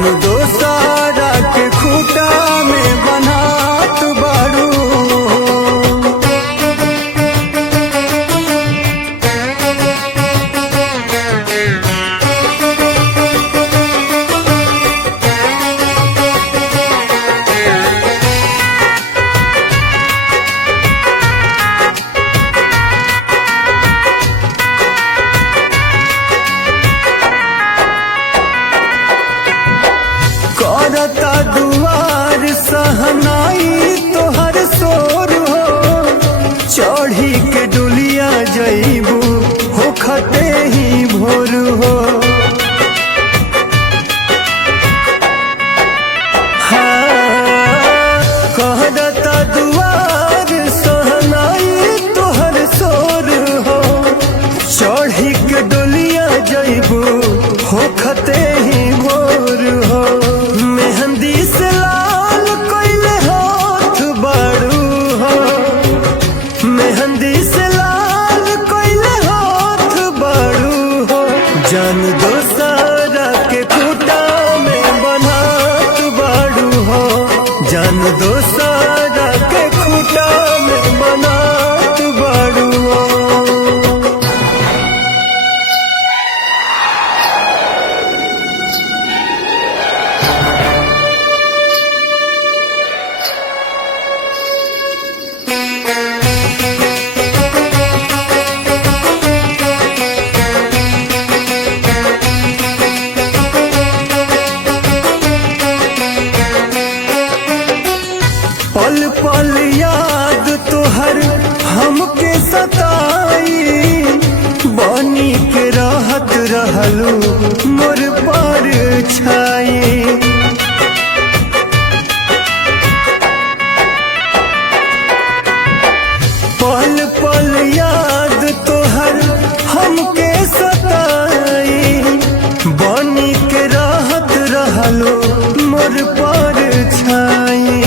जान दोसारा के खूटा में बनात बारू। करता दुआर सहनाई तोहर शोर हो, चढ़ी के डुलिया जईबू हो खते ही भोर हो। हाँ, करता दुआर सहनाई तोहर शोर हो, चढ़ी के डुलिया जईबू हो खते ही भोर हो। मेहंदी से लाल कोइले हाथ बारू हो, मेहंदी से लाल कोइले हाथ बारू हो। जान दोसारा के खूटा में बनात बारू हो, जान दोसारा के खूटा में बनात बारू हो। पल पल याद तोहर हमके सताई, बनी के रहत रहलू मोर पर छाई। पल पल याद तोहर हमके सताई, बनी के रहत रहलू मोर पर छाई।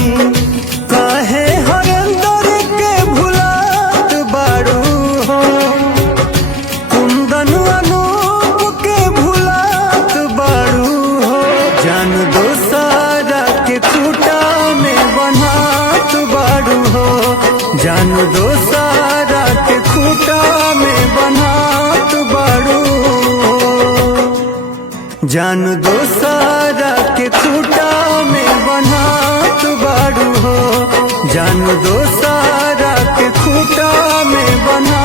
काहे हरेंदर के भुलात बारू हो, कुंदन अनूप के भुलात बारू हो। जान दोसारा के खूटा में बनात बारू हो, जान दोसारा के खूटा में बनात बारू हो। जान दोसारा के खूटा में बनात बारू हो, जान दोसारा के खूटा में बना